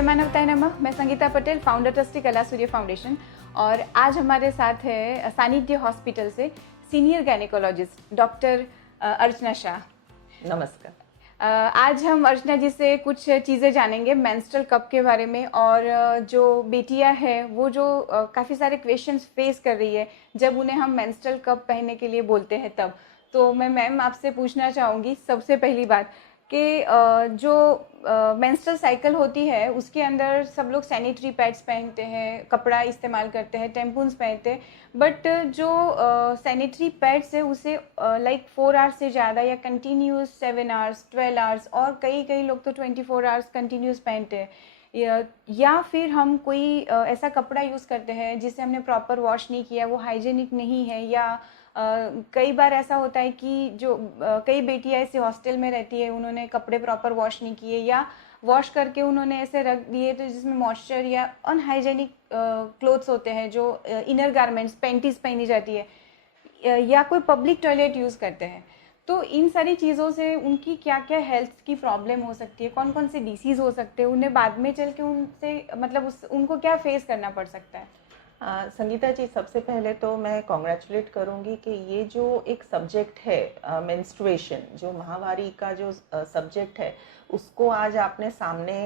जय मानवताय नमः। मैं संगीता पटेल, फाउंडर ट्रस्टी कला सूर्य फाउंडेशन, और आज हमारे साथ है सानिध्य हॉस्पिटल से सीनियर गायनेकोलॉजिस्ट डॉक्टर अर्चना शाह। नमस्कार। आज हम अर्चना जी से कुछ चीज़ें जानेंगे मेंस्ट्रुअल कप के बारे में, और जो बेटियां हैं वो जो काफ़ी सारे क्वेश्चंस फेस कर रही है जब उन्हें हम मेंस्ट्रुअल कप पहनने के लिए बोलते हैं तब। तो मैं मैम आपसे पूछना चाहूँगी सबसे पहली बात कि जो मेंस्ट्रुअल साइकिल होती है उसके अंदर सब लोग सैनिटरी पैड्स पहनते हैं, कपड़ा इस्तेमाल करते हैं, टेम्पून्स पहनते हैं, बट जो सैनिटरी पैड्स है उसे लाइक 4 आवर्स से ज़्यादा या कंटिन्यूस 7 आवर्स 12 आवर्स और कई कई लोग तो 24 आवर्स कंटिन्यूस पहनते हैं, या फिर हम कोई ऐसा कपड़ा यूज़ करते हैं जिसे हमने प्रॉपर वॉश नहीं किया, वो हाइजेनिक नहीं है, या कई बार ऐसा होता है कि जो कई बेटियां ऐसे हॉस्टल में रहती है, उन्होंने कपड़े प्रॉपर वॉश नहीं किए या वॉश करके उन्होंने ऐसे रख दिए तो जिसमें मॉइस्चर या अनहाइजेनिक क्लोथ्स होते हैं, जो इनर गारमेंट्स पैंटीज पहनी जाती है, या कोई पब्लिक टॉयलेट यूज़ करते हैं। तो इन सारी चीज़ों से उनकी क्या क्या हेल्थ की प्रॉब्लम हो सकती है, कौन कौन से डिसीज़ हो सकते हैं, उन्हें बाद में चल के उनसे मतलब उनको क्या फेस करना पड़ सकता है? संगीता जी, सबसे पहले तो मैं कॉन्ग्रेचुलेट करूंगी कि ये जो एक सब्जेक्ट है मेंस्ट्रुएशन, जो माहवारी का जो सब्जेक्ट है, उसको आज आपने सामने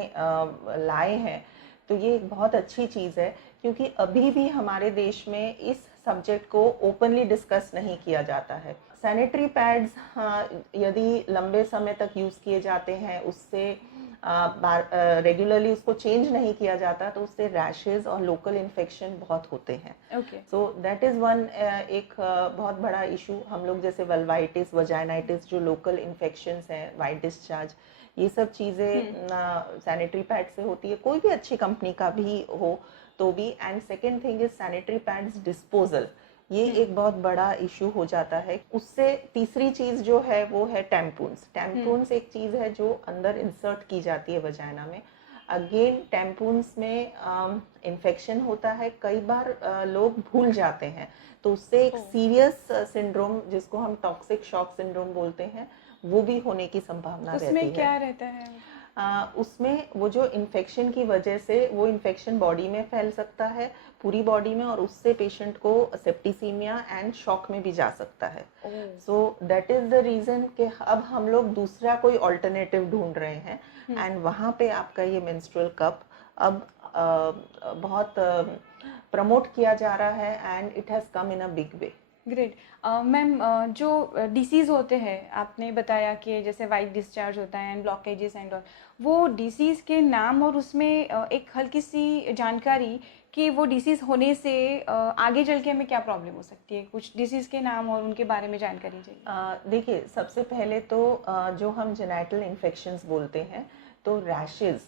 लाए हैं, तो ये एक बहुत अच्छी चीज़ है, क्योंकि अभी भी हमारे देश में इस सब्जेक्ट को ओपनली डिस्कस नहीं किया जाता है। सैनिटरी पैड्स यदि लंबे समय तक यूज़ किए जाते हैं, उससे रेगुलरली उसको चेंज नहीं किया जाता, तो उससे रैशेज और लोकल इन्फेक्शन बहुत होते हैं। सो दैट इज़ वन एक बहुत बड़ा इशू। हम लोग जैसे वल्वाइटिस, वजाइनाइटिस, जो लोकल इन्फेक्शंस हैं, वाइट डिस्चार्ज, ये सब चीज़ें सैनिटरी पैड से होती है, कोई भी अच्छी कंपनी का भी हो तो भी। And second thing is sanitary pads disposal, ये एक बहुत बड़ा इशू हो जाता है। उससे तीसरी चीज जो है वो है टैम्पून्स। टैम्पून्स एक चीज है जो अंदर इंसर्ट की जाती है वजाइना में। अगेन टैम्पून्स में इन्फेक्शन होता है, कई बार लोग भूल जाते हैं, तो उससे एक सीरियस सिंड्रोम, जिसको हम टॉक्सिक शॉक सिंड्रोम बोलते हैं, वो भी होने की संभावना रहती है। उसमें क्या रहता है? उसमें वो जो इन्फेक्शन की वजह से वो इन्फेक्शन बॉडी में फैल सकता है, पूरी बॉडी में, और उससे पेशेंट को सेप्टिसीमिया एंड शॉक में भी जा सकता है। So that is the reason कि अब हम लोग दूसरा कोई ऑल्टरनेटिव ढूंढ रहे हैं, एंड वहाँ पे आपका ये मेंस्ट्रुअल कप अब बहुत प्रमोट किया जा रहा है, and it has come in a big way. Great. Ma'am, जो डिसीज़ होते हैं आपने बताया कि जैसे वाइट डिस्चार्ज होता है एंड ब्लॉकेजेस एंड ऑल, वो डिसीज़ के नाम और उसमें एक हल्की सी जानकारी कि वो डिसीज़ होने से आगे चल के हमें क्या प्रॉब्लम हो सकती है, कुछ डिसीज़ के नाम और उनके बारे में जानकारी चाहिए। देखिए, सबसे पहले तो जो हम जेनाइटल इन्फेक्शंस बोलते हैं, तो रैशेज़,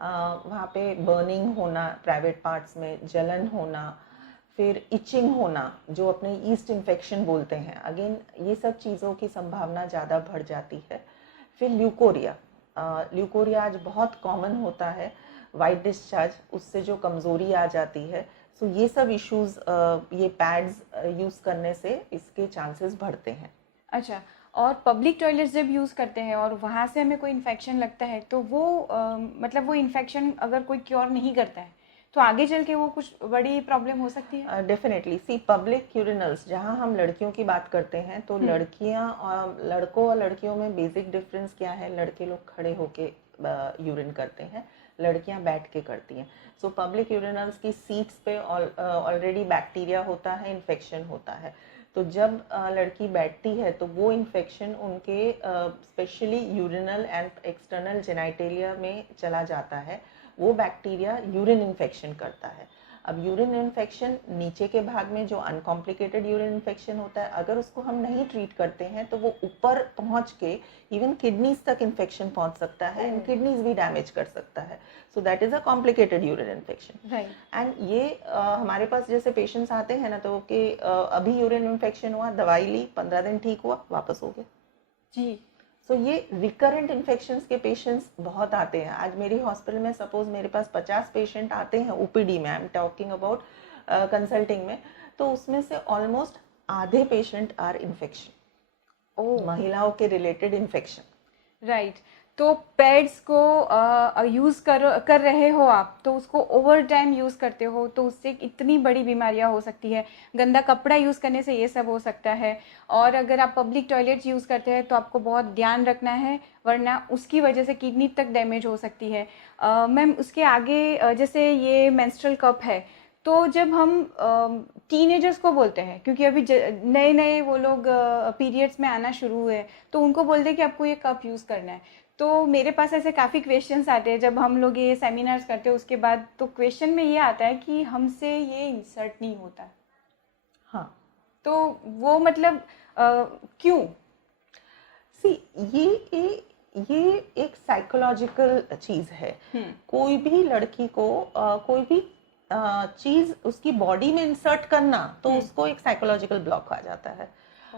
वहाँ पे बर्निंग होना, प्राइवेट पार्ट्स में जलन होना, फिर इचिंग होना, जो अपने ईस्ट इन्फेक्शन बोलते हैं, अगेन ये सब चीज़ों की संभावना ज़्यादा बढ़ जाती है। फिर ल्यूकोरिया, ल्यूकोरिया आज बहुत कॉमन होता है, वाइट डिस्चार्ज, उससे जो कमज़ोरी आ जाती है। सो ये सब इश्यूज़ ये पैड्स यूज़ करने से इसके चांसेस बढ़ते हैं। अच्छा, और पब्लिक टॉयलेट जब यूज़ करते हैं और वहाँ से हमें कोई इन्फेक्शन लगता है तो वो मतलब वो इन्फेक्शन अगर कोई क्योर नहीं करता है तो आगे चल के वो कुछ बड़ी प्रॉब्लम हो सकती है? डेफिनेटली। सी, पब्लिक यूरिनल्स, जहाँ हम लड़कियों की बात करते हैं, तो लड़कियाँ और लड़कों और लड़कियों में बेसिक डिफरेंस क्या है? लड़के लोग खड़े होके यूरिन करते हैं, लड़कियाँ बैठ के करती हैं। सो पब्लिक यूरिनल्स की सीट्स पे ऑलरेडी बैक्टीरिया होता है, इन्फेक्शन होता है। तो जब लड़की बैठती है तो वो इन्फेक्शन उनके specially urinal and external genitalia में चला जाता है। वो बैक्टीरिया यूरिन इन्फेक्शन करता है। अब यूरिन इन्फेक्शन नीचे के भाग में जो अनकॉम्प्लिकेटेड यूरिन इन्फेक्शन होता है, अगर उसको हम नहीं ट्रीट करते हैं तो वो ऊपर पहुंच के इवन किडनीज तक इन्फेक्शन पहुंच सकता है, एंड किडनीज भी डैमेज कर सकता है। So that is a complicated urine infection. And ये हमारे पास जैसे पेशेंट्स आते हैं ना, तो कि अभी यूरिन इन्फेक्शन हुआ, दवाई ली, 15 दिन ठीक हुआ, वापस हो गया जी। सो ये रिकरेंट इन्फेक्शंस के पेशेंट्स बहुत आते हैं। आज मेरी हॉस्पिटल में सपोज मेरे पास 50 पेशेंट आते हैं ओपीडी में, I am talking about consulting में, तो उसमें से ऑलमोस्ट आधे पेशेंट आर इन्फेक्शन, महिलाओं के रिलेटेड इन्फेक्शन। राइट। तो पैड्स को यूज़ कर रहे हो आप, तो उसको ओवर टाइम यूज़ करते हो तो उससे इतनी बड़ी बीमारियां हो सकती है। गंदा कपड़ा यूज़ करने से ये सब हो सकता है। और अगर आप पब्लिक टॉयलेट्स यूज़ करते हैं तो आपको बहुत ध्यान रखना है, वरना उसकी वजह से किडनी तक डैमेज हो सकती है। मैम उसके आगे जैसे ये मेंस्ट्रुअल कप है, तो जब हम टीनेजर्स को बोलते हैं, क्योंकि अभी नए नए वो लोग पीरियड्स में आना शुरू हुए हैं, तो उनको बोलते हैं कि आपको ये कप यूज़ करना है। तो मेरे पास ऐसे काफ़ी क्वेश्चंस आते हैं जब हम लोग ये सेमिनार्स करते हैं उसके बाद, तो क्वेश्चन में ये आता है कि हमसे ये इंसर्ट नहीं होता। हाँ, तो वो मतलब क्यों? सी ये एक साइकोलॉजिकल चीज है। कोई भी लड़की को कोई भी चीज उसकी बॉडी में इंसर्ट करना तो उसको एक साइकोलॉजिकल ब्लॉक आ जाता है।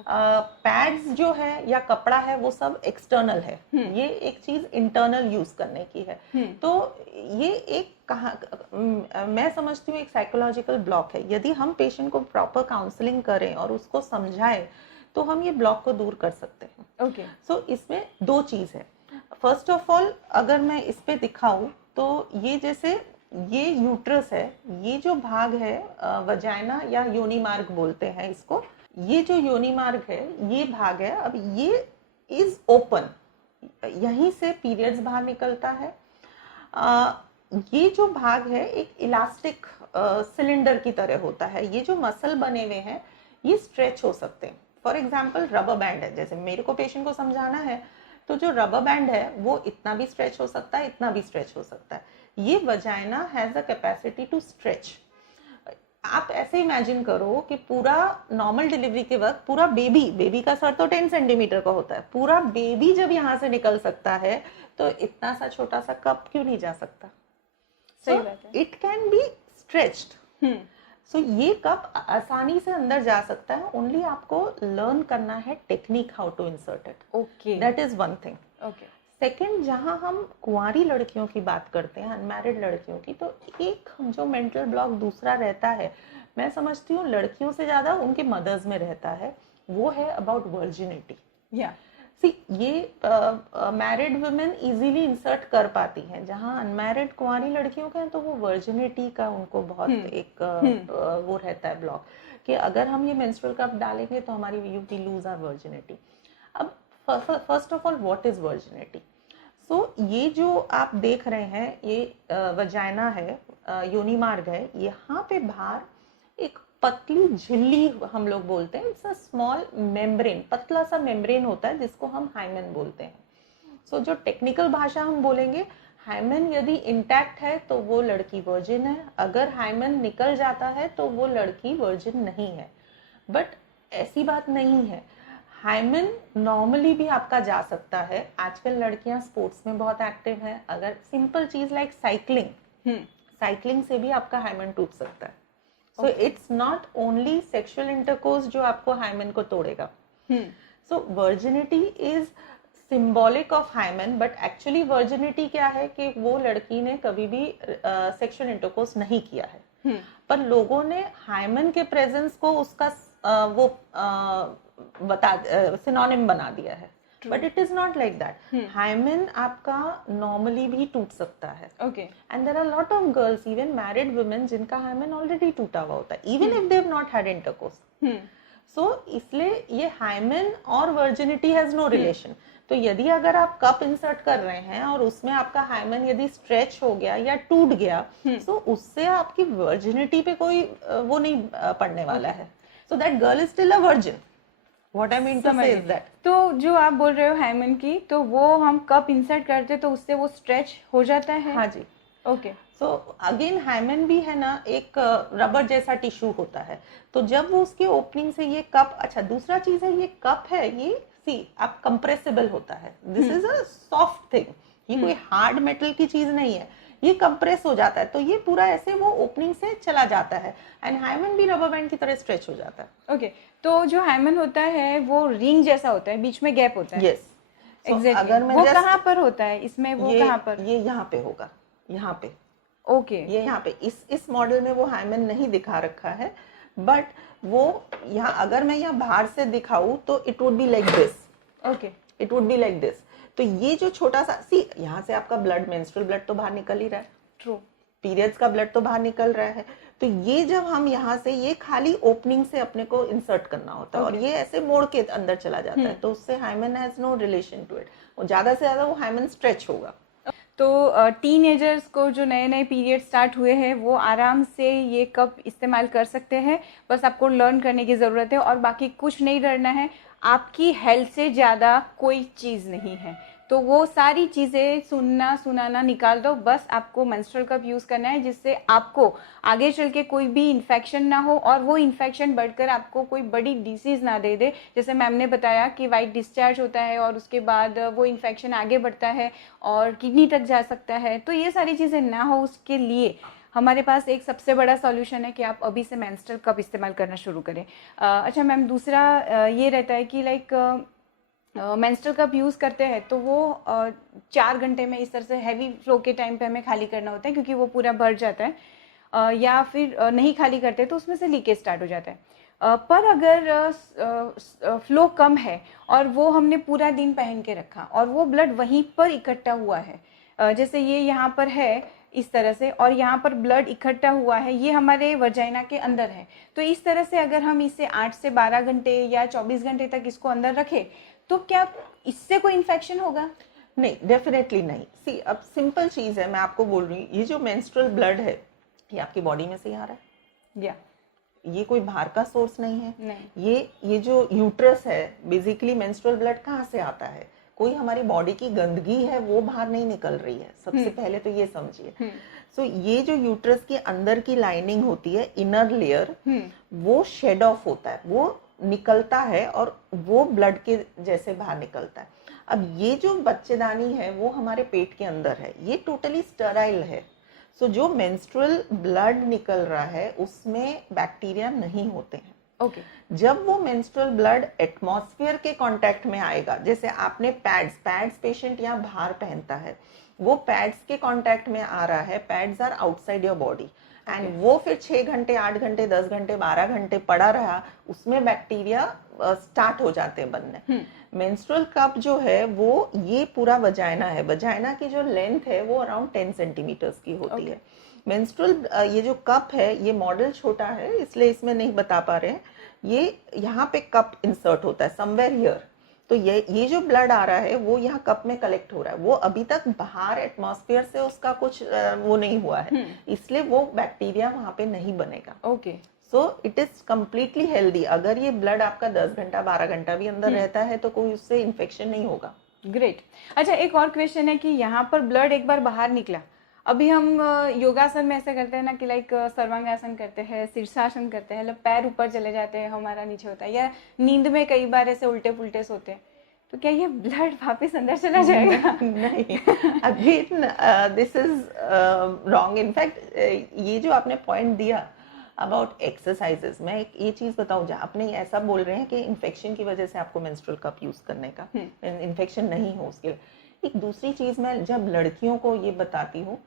पैड्स जो है या कपड़ा है वो सब एक्सटर्नल है, ये एक चीज इंटरनल यूज करने की है। तो ये एक मैं समझती हूँ एक साइकोलॉजिकल ब्लॉक है। यदि हम पेशेंट को प्रॉपर काउंसलिंग करें और उसको समझाएं तो हम ये ब्लॉक को दूर कर सकते हैं। ओके। सो इसमें दो चीज है। फर्स्ट ऑफ ऑल अगर मैं इस पे दिखाऊं तो ये जैसे ये यूट्रस है, ये जो भाग है वजाइना या योनि मार्ग बोलते हैं इसको, ये जो योनि मार्ग है ये भाग है, अब ये इज ओपन, यहीं से पीरियड्स बाहर निकलता है। ये जो भाग है एक इलास्टिक सिलेंडर की तरह होता है। ये जो मसल बने हुए हैं ये स्ट्रेच हो सकते हैं। फॉर एग्जाम्पल रबर बैंड है, जैसे मेरे को पेशेंट को समझाना है तो जो रबर बैंड है वो इतना भी स्ट्रेच हो सकता है, इतना भी स्ट्रेच हो सकता है। ये vagina has a capacity to stretch. आप ऐसे इमेजिन करो कि पूरा नॉर्मल डिलीवरी के वक्त पूरा बेबी का सर तो 10 सेंटीमीटर का होता है, पूरा बेबी जब यहाँ से निकल सकता है तो इतना सा छोटा सा कप क्यों नहीं जा सकता? सही बात है। It can be stretched. So ये कप आसानी से अंदर जा सकता है, ओनली आपको लर्न करना है technique how to insert it. Okay, that is one thing. Okay. Second, जहां हम कुंवारी लड़कियों की बात करते हैं, अनमैरिड लड़कियों की, तो एक जो मेंटल ब्लॉक दूसरा रहता है, मैं समझती हूँ लड़कियों से ज्यादा उनके मदर्स में रहता है, वो है अबाउट वर्जिनिटी। या सी ये मैरिड वुमेन इजीली इंसर्ट कर पाती हैं, जहां अनमैरिड कुंवारी लड़कियों का है तो वो वर्जिनिटी का उनको बहुत एक वो रहता है ब्लॉक, कि अगर हम ये मेंस्ट्रुअल कप डालेंगे तो हमारी वी लूज आवर वर्जिनिटी। अब first of all what is virginity? So ये जो आप देख रहे हैं ये वजाइना है, योनि मार्ग है, यहाँ पे बाहर एक पतली झिल्ली हम लोग बोलते हैं, इट्स अ स्मॉल मेम्ब्रेन, पतला सा मेम्ब्रेन होता है जिसको हम हाइमेन बोलते हैं। सो जो टेक्निकल भाषा हम बोलेंगे, हाइमेन यदि इंटैक्ट है तो वो लड़की वर्जिन है, अगर हाइमेन निकल जाता है तो वो लड़की वर्जिन नहीं है। बट ऐसी बात नहीं है, हाइमेन नॉर्मली भी आपका जा सकता है। आजकल लड़कियां स्पोर्ट्स में बहुत एक्टिव हैं, अगर सिंपल चीज लाइक साइकिलिंग से भी आपका हाइमेन टूट सकता है। So it's not only sexual intercourse जो आपको हाइमेन को तोड़ेगा। So virginity is symbolic of hymen, but actually virginity क्या है कि वो लड़की ने कभी भी सेक्सुअल इंटरकोर्स नहीं किया है, पर लोगों ने हाइमेन के प्रेजेंस को उसका वो सिनोनिम बना दिया है। But it is not like that. Hymen आपका नॉर्मली भी टूट सकता है। Okay. And there are lot of girls, even married women, जिनका हाइमेन ऑलरेडी टूटा हुआ होता है, even if they have not had intercourse. So इसलिए ये हाइमेन और वर्जिनिटी हैज नो रिलेशन। तो यदि अगर आप कप इंसर्ट कर रहे हैं और उसमें आपका हाइमेन यदि स्ट्रेच हो गया या टूट गया, तो उससे आपकी वर्जिनिटी पे कोई वो नहीं पड़ने वाला है। So that girl is still a virgin. What I mean to say is that. तो जो आप बोल रहे हो हाइमेन की, तो वो हम कप इंसर्ट करते तो उससे वो स्ट्रेच हो जाता है? हाँ जी। ओके। सो अगेन हाइमेन भी है ना एक रबर जैसा टिश्यू होता है, तो जब वो उसके ओपनिंग से ये कप, अच्छा दूसरा चीज है, ये कप है, ये सी आप कंप्रेसिबल होता है, this is a soft thing, ये कोई हार्ड मेटल की चीज नहीं है, ये कंप्रेस हो जाता है, तो ये पूरा ऐसे वो ओपनिंग से चला जाता है, एंड हाइमेन भी रबर बैंड की तरह स्ट्रेच हो जाता है। ओके। तो जो हाइमेन होता है वो रिंग जैसा होता है, बीच में गैप होता है। यस। एग्जैक्टली। अगर मैं वो कहाँ पर होता है इसमें, वो कहाँ पर? ये यहाँ पे होगा, यहाँ पे। ओके। ये यहाँ पे इस मॉडल में वो हाइमेन नहीं दिखा रखा है, बट वो यहाँ अगर मैं यहाँ बाहर से दिखाऊं तो it would be like this. Okay. It would be like this. तो ये जो छोटा सा यहाँ से आपका ब्लड, मेंस्ट्रुअल ब्लड तो बाहर निकल ही रहा है, ट्रू। पीरियड्स का ब्लड तो बाहर निकल रहा है, तो ये जब हम यहाँ से, ये खाली ओपनिंग से अपने को इंसर्ट करना होता है और ये ऐसे मोड़ के अंदर चला जाता है, तो उससे hymen has no relation to it, और ज्यादा से ज्यादा वो हाइमन स्ट्रेच होगा। तो टीनेजर्स को जो नए नए पीरियड स्टार्ट हुए हैं वो आराम से ये कप इस्तेमाल कर सकते हैं, बस आपको लर्न करने की ज़रूरत है और बाकी कुछ नहीं डरना है। आपकी हेल्थ से ज़्यादा कोई चीज़ नहीं है, तो वो सारी चीज़ें सुनना सुनाना निकाल दो, बस आपको मेंस्ट्रुअल कप यूज़ करना है जिससे आपको आगे चल के कोई भी इन्फेक्शन ना हो और वो इन्फेक्शन बढ़कर आपको कोई बड़ी डिसीज़ ना दे दे। जैसे मैम ने बताया कि वाइट डिस्चार्ज होता है और उसके बाद वो इन्फेक्शन आगे बढ़ता है और किडनी तक जा सकता है, तो ये सारी चीज़ें ना हो उसके लिए हमारे पास एक सबसे बड़ा सॉल्यूशन है कि आप अभी से मेंस्ट्रुअल कप इस्तेमाल करना शुरू करें। अच्छा मैम, दूसरा ये रहता है कि लाइक मेंस्ट्रुअल कप यूज़ करते हैं तो वो 4 घंटे में इस तरह से हैवी फ्लो के टाइम पे हमें खाली करना होता है क्योंकि वो पूरा भर जाता है, या फिर नहीं खाली करते तो उसमें से लीकेज स्टार्ट हो जाता है। पर अगर फ्लो कम है और वो हमने पूरा दिन पहन के रखा और वो ब्लड वहीं पर इकट्ठा हुआ है, जैसे ये यहाँ पर है इस तरह से और यहाँ पर ब्लड इकट्ठा हुआ है, ये हमारे वजाइना के अंदर है, तो इस तरह से अगर हम इसे 8 से 12 घंटे या 24 घंटे तक इसको अंदर रखें तो क्या इससे कोई इन्फेक्शन होगा? नहीं, डेफिनेटली नहीं। सी, अब सिंपल चीज है, मैं आपको बोल रही हूँ, ये जो मेंस्ट्रुअल ब्लड है ये आपकी बॉडी में से ही आ रहा है, या ये कोई बाहर का सोर्स नहीं है। नहीं। ये जो यूट्रस है, बेसिकली मेंस्ट्रुअल ब्लड कहाँ से आता है? कोई हमारी बॉडी की गंदगी है वो बाहर नहीं निकल रही है, सबसे पहले तो ये समझिए। सो ये जो यूट्रस के अंदर की लाइनिंग होती है, इनर लेयर, वो शेड ऑफ होता है, वो निकलता है और वो ब्लड के जैसे बाहर निकलता है। अब ये जो बच्चेदानी है वो हमारे पेट के अंदर है, ये टोटली स्टेराइल है। सो जो मेंस्ट्रुअल ब्लड निकल रहा है उसमें बैक्टीरिया नहीं होते हैं। ओके। जब वो मेंस्ट्रुअल ब्लड एटमॉस्फेयर के कांटेक्ट में आएगा, जैसे आपने पैड्स पेशेंट यहाँ बाहर पहनता है, वो पैड्स के कांटेक्ट में आ रहा है, pads are outside your body and वो फिर 6 घंटे 8 घंटे 10 घंटे 12 घंटे पड़ा रहा, उसमें बैक्टीरिया स्टार्ट हो जाते हैं बनने। मेंस्ट्रुअल कप जो है वो ये पूरा वजाइना है, वजाइना की जो लेंथ है वो अराउंड 10 सेंटीमीटर्स की होती है। मेंस्ट्रुअल ये जो कप है, ये मॉडल छोटा है इसलिए इसमें नहीं बता पा रहे हैं, ये यहाँ पे कप इंसर्ट होता है समवेयर हियर, तो ये जो ब्लड आ रहा है वो यहाँ कप में कलेक्ट हो रहा है, वो अभी तक बाहर एटमॉस्फेयर से उसका कुछ वो नहीं हुआ है, इसलिए वो बैक्टीरिया वहां पे नहीं बनेगा। Okay. So it is completely healthy. अगर ये ब्लड आपका 10 घंटा 12 घंटा भी अंदर रहता है तो कोई उससे इन्फेक्शन नहीं होगा। ग्रेट। अच्छा, एक और क्वेश्चन है कि यहाँ पर ब्लड एक बार बाहर निकला, अभी हम योगासन में ऐसे करते हैं ना कि लाइक सर्वांगासन करते हैं, शीर्षासन करते हैं, मतलब पैर ऊपर चले जाते हैं, हमारा नीचे होता है, या नींद में कई बार ऐसे उल्टे पुल्टे सोते हैं, तो क्या ये ब्लड वापस अंदर चला जाएगा? नहीं, again this is wrong. In fact ये जो आपने पॉइंट दिया अबाउट एक्सरसाइजेस, मैं एक ये चीज बताऊं, जहाँ आपने ऐसा बोल रहे हैं कि इन्फेक्शन की वजह से आपको मेंस्ट्रुअल कप यूज करने का, इन्फेक्शन नहीं हो उसके लिए। एक दूसरी चीज मैं जब लड़कियों को ये बताती हूँ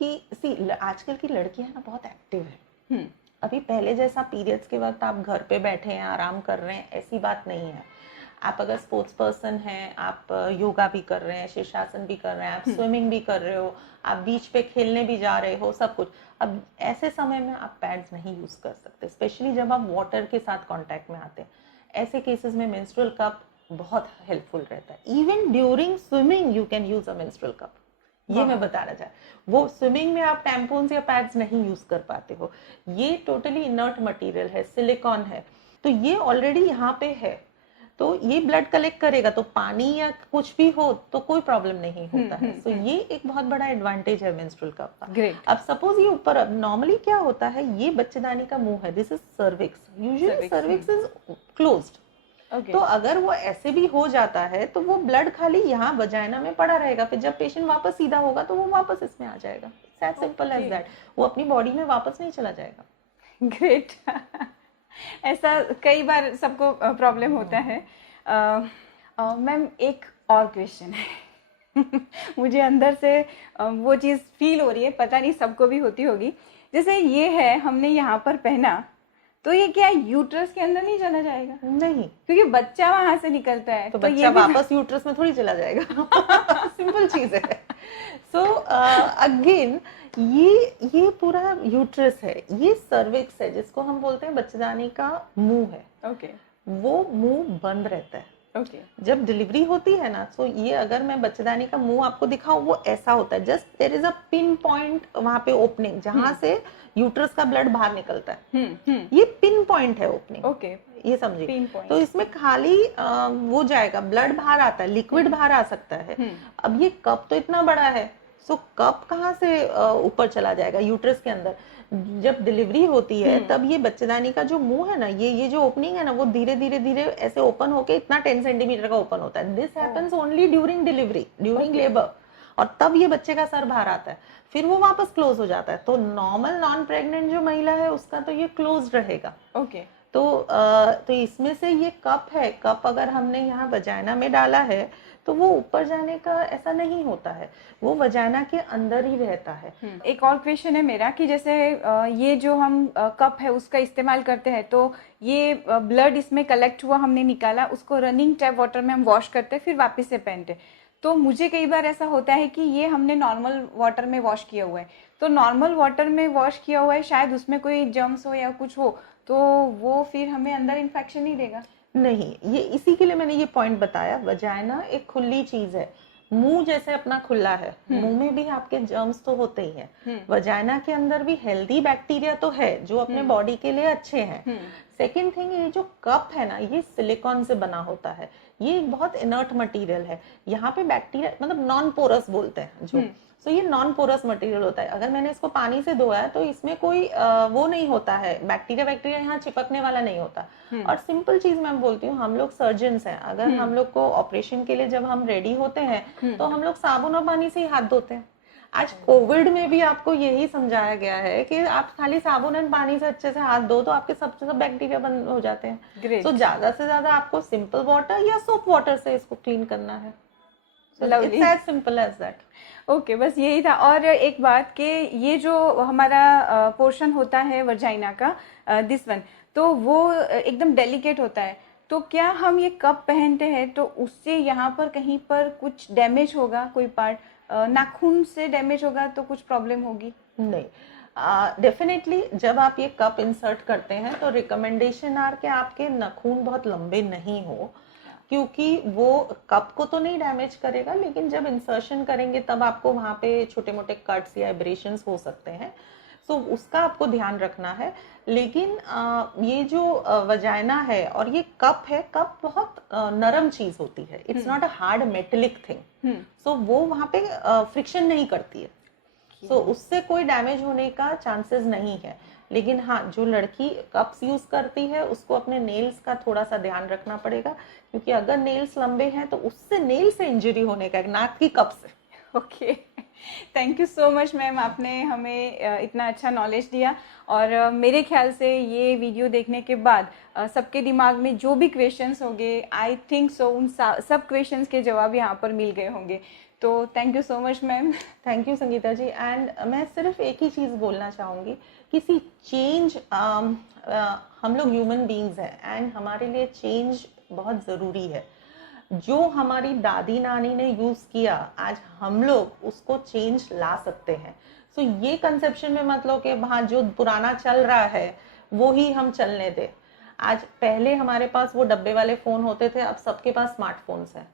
कि सी, आजकल की लड़कियां ना बहुत एक्टिव है, अभी पहले जैसा पीरियड्स के वक्त आप घर पे बैठे हैं आराम कर रहे हैं ऐसी बात नहीं है। आप अगर स्पोर्ट्स पर्सन हैं, आप योगा भी कर रहे हैं, शीर्षासन भी कर रहे हैं, आप स्विमिंग भी कर रहे हो, आप बीच पे खेलने भी जा रहे हो, सब कुछ। अब ऐसे समय में आप पैड्स नहीं यूज कर सकते, स्पेशली जब आप वाटर के साथ कांटेक्ट में आते हैं। ऐसे केसेस में मेंस्ट्रुअल कप बहुत हेल्पफुल रहता है। Even during swimming you can use a menstrual cup, ये मैं बताना चाह, वो स्विमिंग में आप टैम्पून्स या पैड्स नहीं यूज कर पाते हो, ये टोटली इनर्ट मटेरियल है, सिलिकॉन है, तो ये ऑलरेडी यहाँ पे है, तो ये ब्लड कलेक्ट करेगा, तो पानी या कुछ भी हो तो कोई प्रॉब्लम नहीं होता है। सो ये एक बहुत बड़ा एडवांटेज है मेंस्ट्रुअल कप का। अब सपोज ये ऊपर, अब नॉर्मली क्या होता है, ये बच्चेदानी का मुंह है, this is cervix, usually cervix is closed, तो अगर वो ऐसे भी हो जाता है तो वो ब्लड खाली यहाँ वजाइना में पड़ा रहेगा, फिर जब पेशेंट वापस सीधा होगा तो वो वापस इसमें आ जाएगा, एज सिंपल एज दैट, वो अपनी बॉडी में वापस नहीं चला जाएगा। ग्रेट। ऐसा कई बार सबको प्रॉब्लम होता है। मैम, एक और क्वेश्चन है मुझे अंदर से वो चीज़ फील हो रही है, पता नहीं सबको भी होती होगी। जैसे ये है, हमने यहाँ पर पहना तो ये क्या यूट्रस के अंदर नहीं चला जाएगा? नहीं, क्योंकि बच्चा वहां से निकलता है तो ये बच्चा भी वापस यूट्रस में थोड़ी चला जाएगा। सिंपल चीज है। सो अगेन ये पूरा यूट्रस है, ये सर्विक्स है जिसको हम बोलते हैं बच्चेदानी का मुंह है। ओके वो मुंह बंद रहता है। ओके जब डिलीवरी होती है ना, तो ये अगर मैं बच्चेदानी का मुंह आपको दिखाऊं, वो ऐसा होता है, just there is a pin point वहां पे ओपनिंग जहां से यूट्रस का ब्लड बाहर निकलता है। ये पिन पॉइंट है ओपनिंग। ओके ये समझिए। Pin point. तो इसमें खाली वो जाएगा, ब्लड बाहर आता है, लिक्विड बाहर आ सकता है। अब ये कप तो इतना बड़ा है, सो कप कहाँ से ऊपर चला जाएगा यूट्रस के अंदर? जब डिलीवरी होती है तब ये बच्चेदानी का जो मुंह है ना, ये जो ओपनिंग है ना, वो धीरे धीरे धीरे ऐसे ओपन होके इतना 10 सेंटीमीटर का ओपन होता है। This happens only during delivery, during labour, और तब ये बच्चे का सर बाहर आता है, फिर वो वापस क्लोज हो जाता है। तो नॉर्मल नॉन प्रेग्नेंट जो महिला है उसका तो ये क्लोज रहेगा। ओके तो इसमें से ये कप है, कप अगर हमने यहाँ वजाइना में डाला है तो वो ऊपर जाने का ऐसा नहीं होता है, वो वजाइना के अंदर ही रहता है। एक और क्वेश्चन है मेरा कि जैसे ये जो हम कप है उसका इस्तेमाल करते हैं, तो ये ब्लड इसमें कलेक्ट हुआ, हमने निकाला, उसको रनिंग टैप वाटर में हम वॉश करते हैं, फिर वापस से पहनते हैं। तो मुझे कई बार ऐसा होता है कि ये हमने नॉर्मल वाटर में वॉश किया हुआ है, तो नॉर्मल वाटर में वॉश किया हुआ है, शायद उसमें कोई जर्म्स हो या कुछ हो, तो वो फिर हमें अंदर इन्फेक्शन नहीं देगा? नहीं, ये इसी के लिए मैंने ये पॉइंट बताया, वजाइना एक खुली चीज है, मुंह जैसे अपना खुला है, मुंह में भी आपके जर्म्स तो होते ही हैं। वजाइना के अंदर भी हेल्दी बैक्टीरिया तो है जो अपने बॉडी के लिए अच्छे हैं। सेकेंड थिंग, ये जो कप है ना, ये सिलिकॉन से बना होता है, ये एक बहुत इनर्ट मटेरियल है। यहाँ पे बैक्टीरिया मतलब नॉन पोरस बोलते हैं जो, तो ये नॉन पोरस मटेरियल होता है। अगर मैंने इसको पानी से धोया है तो इसमें कोई वो नहीं होता है, बैक्टीरिया यहाँ चिपकने वाला नहीं होता। और सिंपल चीज मैं बोलती हूँ, हम लोग सर्जन्स हैं, अगर हम लोग को ऑपरेशन के लिए जब हम रेडी होते हैं तो हम लोग साबुन और पानी से ही हाथ धोते हैं। आज कोविड में भी आपको यही समझाया गया है कि आप खाली साबुन और पानी से अच्छे से हाथ धो तो आपके सबसे सब बैक्टीरिया बंद हो जाते हैं। तो ज्यादा से ज्यादा आपको सिंपल वाटर या सोप वाटर से इसको क्लीन करना है। It's as simple as that. Okay, बस यही था। और एक बात कि ये जो हमारा पोर्शन होता है वर्जाइना का, दिस वन, तो वो एकदम डेलिकेट होता है, तो क्या हम ये कप पहनते हैं तो उससे यहाँ पर कहीं पर कुछ डैमेज होगा, कोई पार्ट नाखून से डैमेज होगा तो कुछ प्रॉब्लम होगी? नहीं, डेफिनेटली जब आप ये कप इंसर्ट करते हैं तो रिकमेंडेशन आर के आपके नाखून बहुत लंबे नहीं हो, क्योंकि वो कप को तो नहीं डैमेज करेगा, लेकिन जब इंसर्शन करेंगे तब आपको वहाँ पे छोटे मोटे कट्स या एब्रेशंस हो सकते हैं, तो उसका आपको ध्यान रखना है। लेकिन ये जो वजाइना है और ये कप है, कप बहुत नरम चीज होती है, it's not a hard metallic thing, so वो वहाँ पे फ्रिक्शन नहीं करती है, सो उससे कोई डैमेज होने का चांसेस नहीं है। लेकिन हाँ, जो लड़की कप्स यूज करती है उसको अपने नेल्स का थोड़ा सा ध्यान रखना पड़ेगा, क्योंकि अगर नेल्स लंबे हैं तो उससे नेल से इंजरी होने का, नाक की कप से। Okay, thank you so much ma'am, आपने हमें इतना अच्छा नॉलेज दिया। और मेरे ख्याल से ये वीडियो देखने के बाद सबके दिमाग में जो भी क्वेश्चंस होंगे, आई थिंक सो उन सब क्वेश्चंस के जवाब यहाँ पर मिल गए होंगे। तो thank you so much ma'am. Thank you Sangeeta ji. And मैं सिर्फ एक ही चीज़ बोलना चाहूँगी, किसी चेंज, हम लोग ह्यूमन बींग्स हैं एंड हमारे लिए चेंज बहुत ज़रूरी है। जो हमारी दादी नानी ने यूज़ किया, आज हम लोग उसको चेंज ला सकते हैं। सो ये कंसेप्शन में मत लो कि हाँ जो पुराना चल रहा है वो ही हम चलने दें। आज पहले हमारे पास वो डब्बे वाले फ़ोन होते थे, अब सबके पास स्मार्टफोन्स हैं।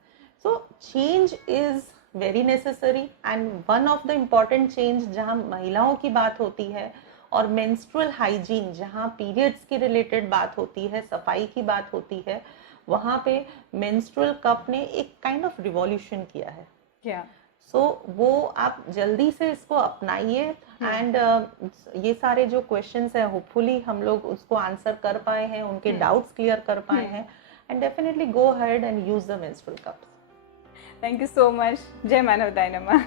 So change is very necessary and one of the important change जहाँ महिलाओं की बात होती है और मेंस्ट्रुअल हाइजीन, जहाँ पीरियड्स के रिलेटेड बात होती है, सफाई की बात होती है, वहाँ पे मेंस्ट्रुअल कप ने एक काइंड ऑफ रिवॉल्यूशन किया है। सो वो आप जल्दी से इसको अपनाइए एंड ये सारे जो क्वेश्चंस हैं, होपफुली हम लोग उसको आंसर कर पाए हैं, उनके डाउट्स क्लियर कर पाए हैं, and definitely go ahead and use the menstrual cups. Thank you so much. जय मानवताय नमः।